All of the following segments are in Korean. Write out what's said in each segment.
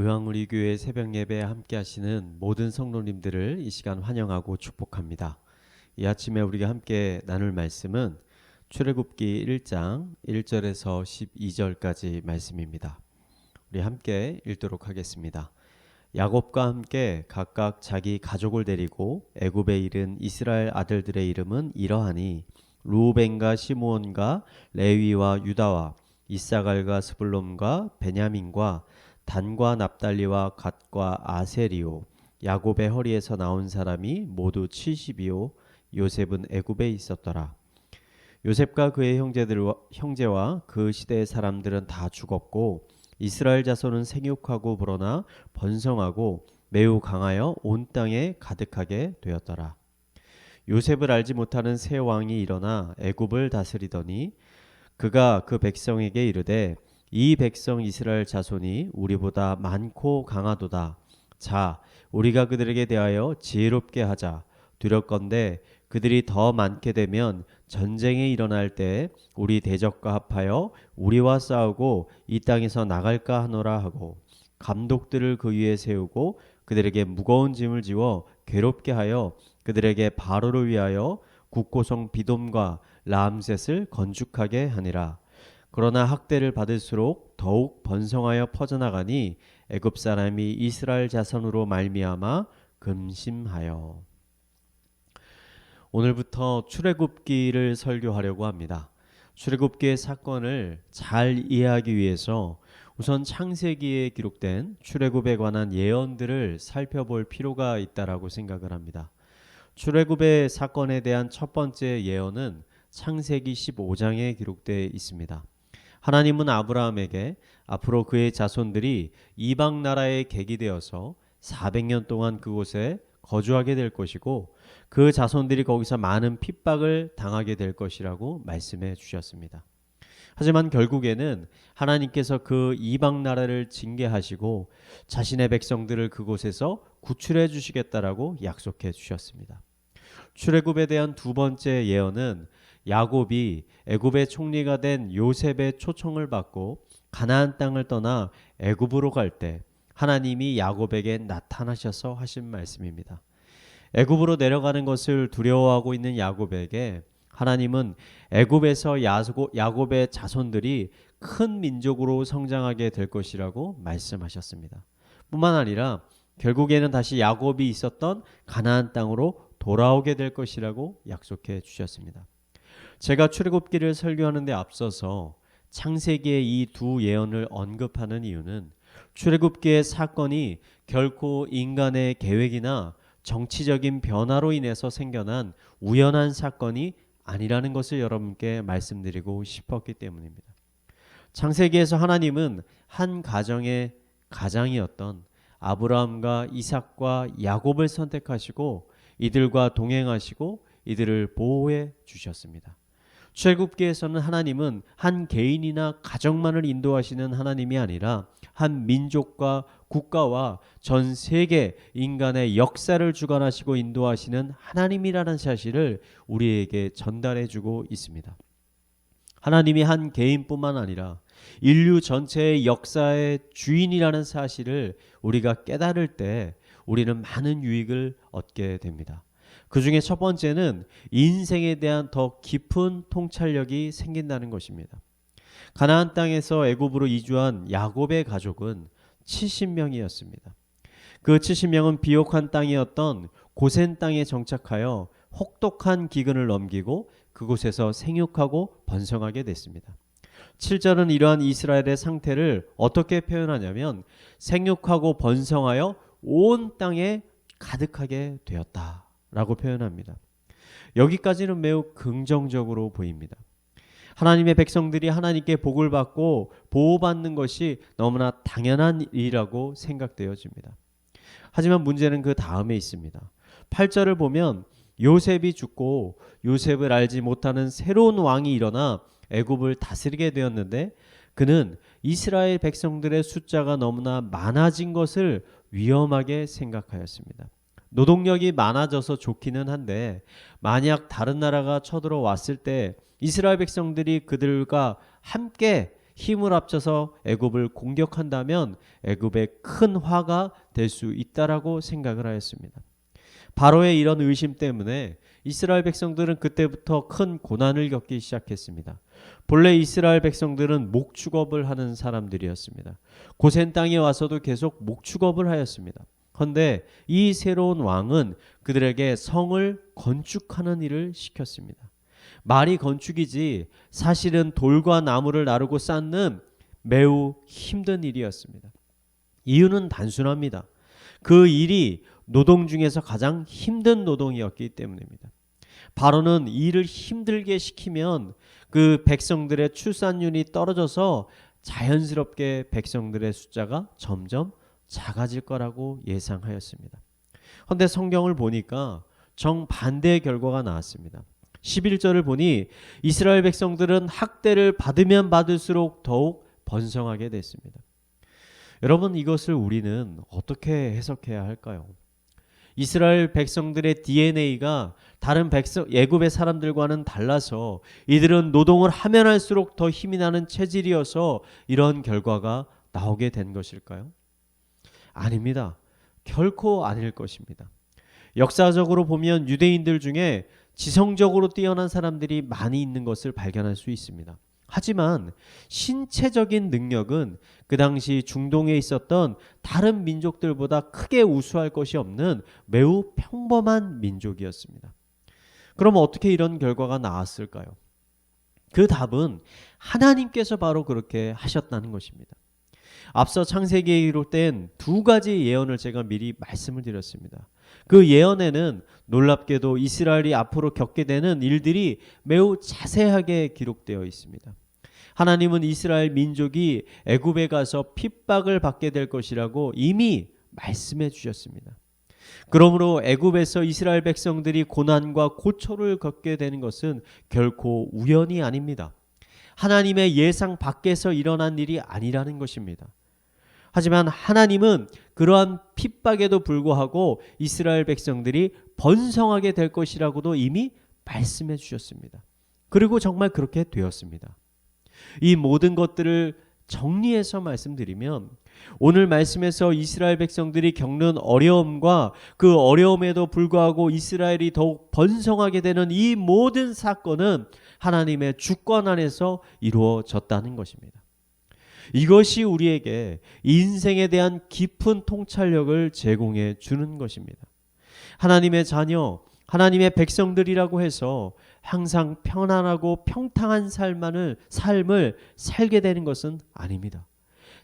의왕우리교회 새벽예배에 함께 하시는 모든 성도님들을 이 시간 환영하고 축복합니다. 이 아침에 우리가 함께 나눌 말씀은 출애굽기 1장 1절에서 12절까지 말씀입니다. 우리 함께 읽도록 하겠습니다. 야곱과 함께 각각 자기 가족을 데리고 애굽에 이른 이스라엘 아들들의 이름은 이러하니 루벤과 시므온과 레위와 유다와 이사갈과 스불론과 베냐민과 단과 납달리와 갓과 아세리오 야곱의 허리에서 나온 사람이 모두 70이요 요셉은 애굽에 있었더라. 요셉과 그의 형제와 그 시대의 사람들은 다 죽었고 이스라엘 자손은 생육하고 불어나 번성하고 매우 강하여 온 땅에 가득하게 되었더라. 요셉을 알지 못하는 새 왕이 일어나 애굽을 다스리더니 그가 그 백성에게 이르되 이 백성 이스라엘 자손이 우리보다 많고 강하도다. 자, 우리가 그들에게 대하여 지혜롭게 하자. 두렵건대 그들이 더 많게 되면 전쟁이 일어날 때 우리 대적과 합하여 우리와 싸우고 이 땅에서 나갈까 하노라 하고 감독들을 그 위에 세우고 그들에게 무거운 짐을 지워 괴롭게 하여 그들에게 바로를 위하여 국고성 비돔과 람셋을 건축하게 하니라. 그러나 학대를 받을수록 더욱 번성하여 퍼져나가니 애굽 사람이 이스라엘 자손으로 말미암아 근심하여. 오늘부터 출애굽기를 설교하려고 합니다. 출애굽기의 사건을 잘 이해하기 위해서 우선 창세기에 기록된 출애굽에 관한 예언들을 살펴볼 필요가 있다라고 생각을 합니다. 출애굽의 사건에 대한 첫 번째 예언은 창세기 15장에 기록되어 있습니다. 하나님은 아브라함에게 앞으로 그의 자손들이 이방 나라에 객이되어서 400년 동안 그곳에 거주하게 될 것이고 그 자손들이 거기서 많은 핍박을 당하게 될 것이라고 말씀해 주셨습니다. 하지만 결국에는 하나님께서 그 이방 나라를 징계하시고 자신의 백성들을 그곳에서 구출해 주시겠다라고 약속해 주셨습니다. 출애굽에 대한 두 번째 예언은 야곱이 애굽의 총리가 된 요셉의 초청을 받고 가나안 땅을 떠나 애굽으로 갈 때 하나님이 야곱에게 나타나셔서 하신 말씀입니다. 애굽으로 내려가는 것을 두려워하고 있는 야곱에게 하나님은 애굽에서 야곱의 자손들이 큰 민족으로 성장하게 될 것이라고 말씀하셨습니다. 뿐만 아니라 결국에는 다시 야곱이 있었던 가나안 땅으로 돌아오게 될 것이라고 약속해 주셨습니다. 제가 출애굽기를 설교하는 데 앞서서 창세기의 이 두 예언을 언급하는 이유는 출애굽기의 사건이 결코 인간의 계획이나 정치적인 변화로 인해서 생겨난 우연한 사건이 아니라는 것을 여러분께 말씀드리고 싶었기 때문입니다. 창세기에서 하나님은 한 가정의 가장이었던 아브라함과 이삭과 야곱을 선택하시고 이들과 동행하시고 이들을 보호해 주셨습니다. 출애굽기에서는 하나님은 한 개인이나 가정만을 인도하시는 하나님이 아니라 한 민족과 국가와 전 세계 인간의 역사를 주관하시고 인도하시는 하나님이라는 사실을 우리에게 전달해 주고 있습니다. 하나님이 한 개인뿐만 아니라 인류 전체의 역사의 주인이라는 사실을 우리가 깨달을 때 우리는 많은 유익을 얻게 됩니다. 그 중에 첫 번째는 인생에 대한 더 깊은 통찰력이 생긴다는 것입니다. 가나안 땅에서 애굽으로 이주한 야곱의 가족은 70명이었습니다. 그 70명은 비옥한 땅이었던 고센 땅에 정착하여 혹독한 기근을 넘기고 그곳에서 생육하고 번성하게 됐습니다. 7절은 이러한 이스라엘의 상태를 어떻게 표현하냐면 생육하고 번성하여 온 땅에 가득하게 되었다 라고 표현합니다. 여기까지는 매우 긍정적으로 보입니다. 하나님의 백성들이 하나님께 복을 받고 보호받는 것이 너무나 당연한 일이라고 생각되어집니다. 하지만 문제는 그 다음에 있습니다. 8절을 보면 요셉이 죽고 요셉을 알지 못하는 새로운 왕이 일어나 애굽을 다스리게 되었는데 그는 이스라엘 백성들의 숫자가 너무나 많아진 것을 위험하게 생각하였습니다. 노동력이 많아져서 좋기는 한데 만약 다른 나라가 쳐들어왔을 때 이스라엘 백성들이 그들과 함께 힘을 합쳐서 애굽을 공격한다면 애굽에 큰 화가 될 수 있다라고 생각을 하였습니다. 바로의 이런 의심 때문에 이스라엘 백성들은 그때부터 큰 고난을 겪기 시작했습니다. 본래 이스라엘 백성들은 목축업을 하는 사람들이었습니다. 고센 땅에 와서도 계속 목축업을 하였습니다. 그런데 이 새로운 왕은 그들에게 성을 건축하는 일을 시켰습니다. 말이 건축이지 사실은 돌과 나무를 나르고 쌓는 매우 힘든 일이었습니다. 이유는 단순합니다. 그 일이 노동 중에서 가장 힘든 노동이었기 때문입니다. 바로는 일을 힘들게 시키면 그 백성들의 출산율이 떨어져서 자연스럽게 백성들의 숫자가 점점 작아질 거라고 예상하였습니다. 그런데 성경을 보니까 정반대의 결과가 나왔습니다. 11절을 보니 이스라엘 백성들은 학대를 받으면 받을수록 더욱 번성하게 됐습니다. 여러분, 이것을 우리는 어떻게 해석해야 할까요? 이스라엘 백성들의 DNA가 다른 애굽의 사람들과는 달라서 이들은 노동을 하면 할수록 더 힘이 나는 체질이어서 이런 결과가 나오게 된 것일까요? 아닙니다. 결코 아닐 것입니다. 역사적으로 보면 유대인들 중에 지성적으로 뛰어난 사람들이 많이 있는 것을 발견할 수 있습니다. 하지만 신체적인 능력은 그 당시 중동에 있었던 다른 민족들보다 크게 우수할 것이 없는 매우 평범한 민족이었습니다. 그럼 어떻게 이런 결과가 나왔을까요? 그 답은 하나님께서 바로 그렇게 하셨다는 것입니다. 앞서 창세기에 기록된 두 가지 예언을 제가 미리 말씀을 드렸습니다. 그 예언에는 놀랍게도 이스라엘이 앞으로 겪게 되는 일들이 매우 자세하게 기록되어 있습니다. 하나님은 이스라엘 민족이 애굽에 가서 핍박을 받게 될 것이라고 이미 말씀해 주셨습니다. 그러므로 애굽에서 이스라엘 백성들이 고난과 고초를 겪게 되는 것은 결코 우연이 아닙니다. 하나님의 예상 밖에서 일어난 일이 아니라는 것입니다. 하지만 하나님은 그러한 핍박에도 불구하고 이스라엘 백성들이 번성하게 될 것이라고도 이미 말씀해 주셨습니다. 그리고 정말 그렇게 되었습니다. 이 모든 것들을 정리해서 말씀드리면 오늘 말씀에서 이스라엘 백성들이 겪는 어려움과 그 어려움에도 불구하고 이스라엘이 더욱 번성하게 되는 이 모든 사건은 하나님의 주권 안에서 이루어졌다는 것입니다. 이것이 우리에게 인생에 대한 깊은 통찰력을 제공해 주는 것입니다. 하나님의 자녀, 하나님의 백성들이라고 해서 항상 편안하고 평탄한 삶을 살게 되는 것은 아닙니다.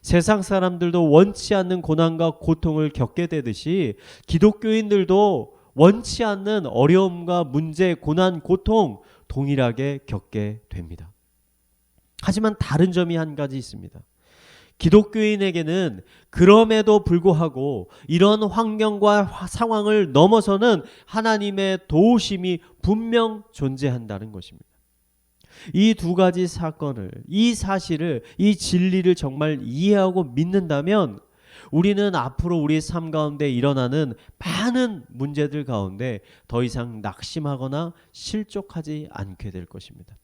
세상 사람들도 원치 않는 고난과 고통을 겪게 되듯이 기독교인들도 원치 않는 어려움과 문제, 고난, 고통 동일하게 겪게 됩니다. 하지만 다른 점이 한 가지 있습니다. 기독교인에게는 그럼에도 불구하고 이런 환경과 상황을 넘어서는 하나님의 도우심이 분명 존재한다는 것입니다. 이 두 가지 사건을, 이 사실을, 이 진리를 정말 이해하고 믿는다면 우리는 앞으로 우리 삶 가운데 일어나는 많은 문제들 가운데 더 이상 낙심하거나 실족하지 않게 될 것입니다.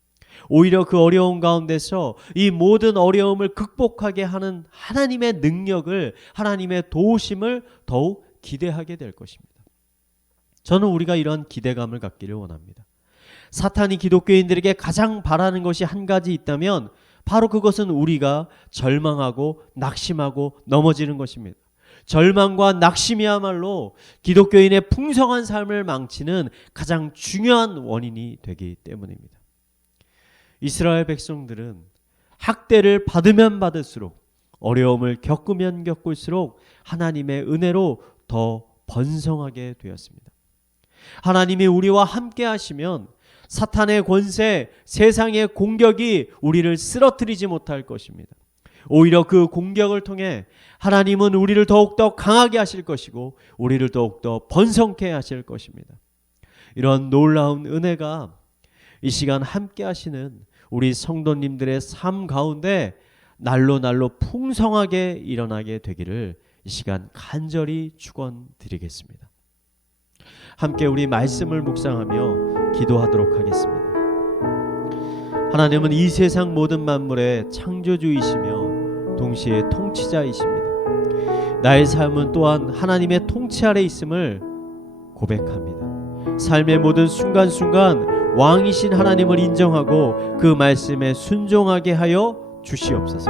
오히려 그 어려움 가운데서 이 모든 어려움을 극복하게 하는 하나님의 능력을, 하나님의 도우심을 더욱 기대하게 될 것입니다. 저는 우리가 이런 기대감을 갖기를 원합니다. 사탄이 기독교인들에게 가장 바라는 것이 한 가지 있다면 바로 그것은 우리가 절망하고 낙심하고 넘어지는 것입니다. 절망과 낙심이야말로 기독교인의 풍성한 삶을 망치는 가장 중요한 원인이 되기 때문입니다. 이스라엘 백성들은 학대를 받으면 받을수록, 어려움을 겪으면 겪을수록 하나님의 은혜로 더 번성하게 되었습니다. 하나님이 우리와 함께 하시면 사탄의 권세, 세상의 공격이 우리를 쓰러뜨리지 못할 것입니다. 오히려 그 공격을 통해 하나님은 우리를 더욱더 강하게 하실 것이고 우리를 더욱더 번성케 하실 것입니다. 이런 놀라운 은혜가 이 시간 함께 하시는 우리 성도님들의 삶 가운데 날로 날로 풍성하게 일어나게 되기를 이 시간 간절히 축원드리겠습니다. 함께 우리 말씀을 묵상하며 기도하도록 하겠습니다. 하나님은 이 세상 모든 만물의 창조주이시며 동시에 통치자이십니다. 나의 삶은 또한 하나님의 통치 아래 있음을 고백합니다. 삶의 모든 순간순간 왕이신 하나님을 인정하고 그 말씀에 순종하게 하여 주시옵소서.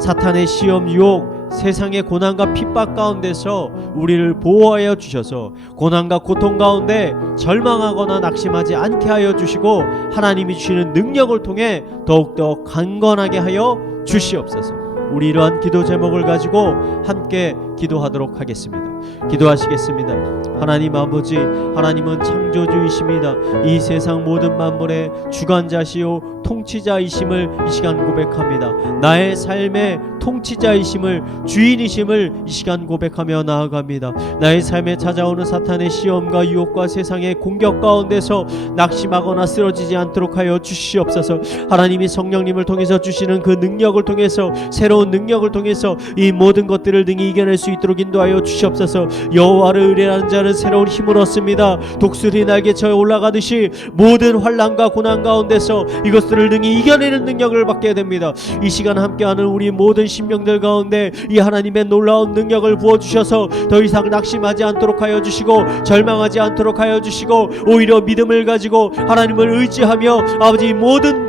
사탄의 시험, 유혹, 세상의 고난과 핍박 가운데서 우리를 보호하여 주셔서 고난과 고통 가운데 절망하거나 낙심하지 않게 하여 주시고 하나님이 주시는 능력을 통해 더욱더 강건하게 하여 주시옵소서. 우리 이러한 기도 제목을 가지고 함께 기도하도록 하겠습니다. 기도하시겠습니다. 하나님 아버지, 하나님은 창조주이십니다. 이 세상 모든 만물의 주관자시오 통치자이심을 이 시간 고백합니다. 나의 삶의 통치자이심을, 주인이심을 이 시간 고백하며 나아갑니다. 나의 삶에 찾아오는 사탄의 시험과 유혹과 세상의 공격 가운데서 낙심하거나 쓰러지지 않도록 하여 주시옵소서. 하나님이 성령님을 통해서 주시는 그 능력을 통해서, 새로운 능력을 통해서 이 모든 것들을 능히 이겨낼 수 있도록 인도하여 주시옵소서. 여호와를 의뢰하는 자는 새로운 힘을 얻습니다. 독수리 날개처에 올라가듯이 모든 환난과 고난 가운데서 이것들을 능히 이겨내는 능력을 받게 됩니다. 이 시간 함께하는 우리 모든 심령들 가운데 이 하나님의 놀라운 능력을 부어주셔서 더 이상 낙심하지 않도록 하여 주시고 절망하지 않도록 하여 주시고 오히려 믿음을 가지고 하나님을 의지하며 아버지 모든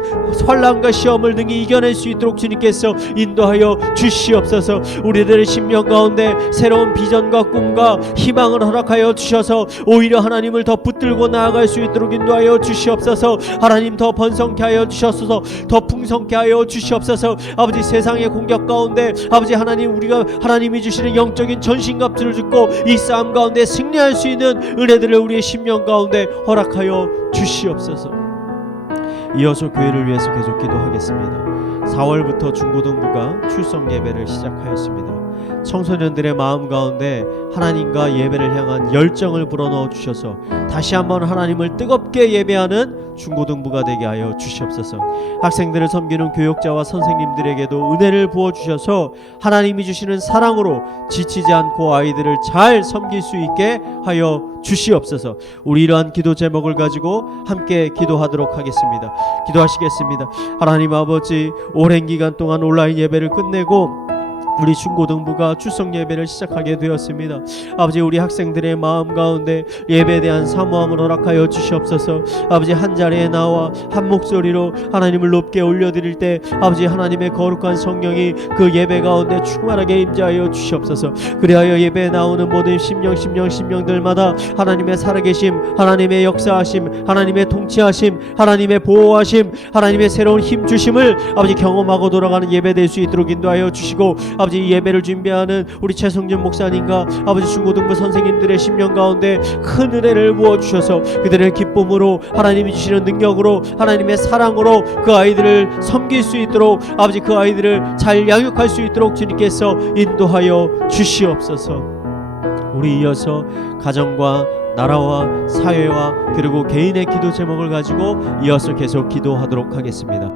환난과 시험을 능히 이겨낼 수 있도록 주님께서 인도하여 주시옵소서. 우리들의 심령 가운데 새로운 비전과 꿈과 희망을 허락하여 주셔서 오히려 하나님을 더 붙들고 나아갈 수 있도록 인도하여 주시옵소서. 하나님 더 번성케 하여 주셔서 더 풍성케 하여 주시옵소서. 아버지 세상의 공격 가운데 아버지 하나님, 우리가 하나님이 주시는 영적인 전신갑주를 듣고 이 싸움 가운데 승리할 수 있는 은혜들을 우리의 심령 가운데 허락하여 주시옵소서. 이어서 교회를 위해서 계속 기도하겠습니다. 4월부터 중고등부가 출석 예배를 시작하였습니다. 청소년들의 마음 가운데 하나님과 예배를 향한 열정을 불어넣어 주셔서 다시 한번 하나님을 뜨겁게 예배하는 중고등부가 되게 하여 주시옵소서. 학생들을 섬기는 교육자와 선생님들에게도 은혜를 부어주셔서 하나님이 주시는 사랑으로 지치지 않고 아이들을 잘 섬길 수 있게 하여 주시옵소서. 우리 이러한 기도 제목을 가지고 함께 기도하도록 하겠습니다. 기도하시겠습니다. 하나님 아버지, 오랜 기간 동안 온라인 예배를 끝내고 우리 중고등부가 출석 예배를 시작하게 되었습니다. 아버지, 우리 학생들의 마음 가운데 예배에 대한 사모함을 허락하여 주시옵소서. 아버지, 한 자리에 나와 한 목소리로 하나님을 높게 올려드릴 때 아버지 하나님의 거룩한 성령이 그 예배 가운데 충만하게 임재하여 주시옵소서. 그리하여 예배에 나오는 모든 심령들마다 하나님의 살아계심, 하나님의 역사하심, 하나님의 통치하심, 하나님의 보호하심, 하나님의 새로운 힘 주심을 아버지 경험하고 돌아가는 예배 될 수 있도록 인도하여 주시고, 아버지 예배를 준비하는 우리 최성준 목사님과 아버지 중고등부 선생님들의 심령 가운데 큰 은혜를 부어주셔서 그들의 기쁨으로 하나님이 주시는 능력으로 하나님의 사랑으로 그 아이들을 섬길 수 있도록 아버지 그 아이들을 잘 양육할 수 있도록 주님께서 인도하여 주시옵소서. 우리 이어서 가정과 나라와 사회와 그리고 개인의 기도 제목을 가지고 이어서 계속 기도하도록 하겠습니다.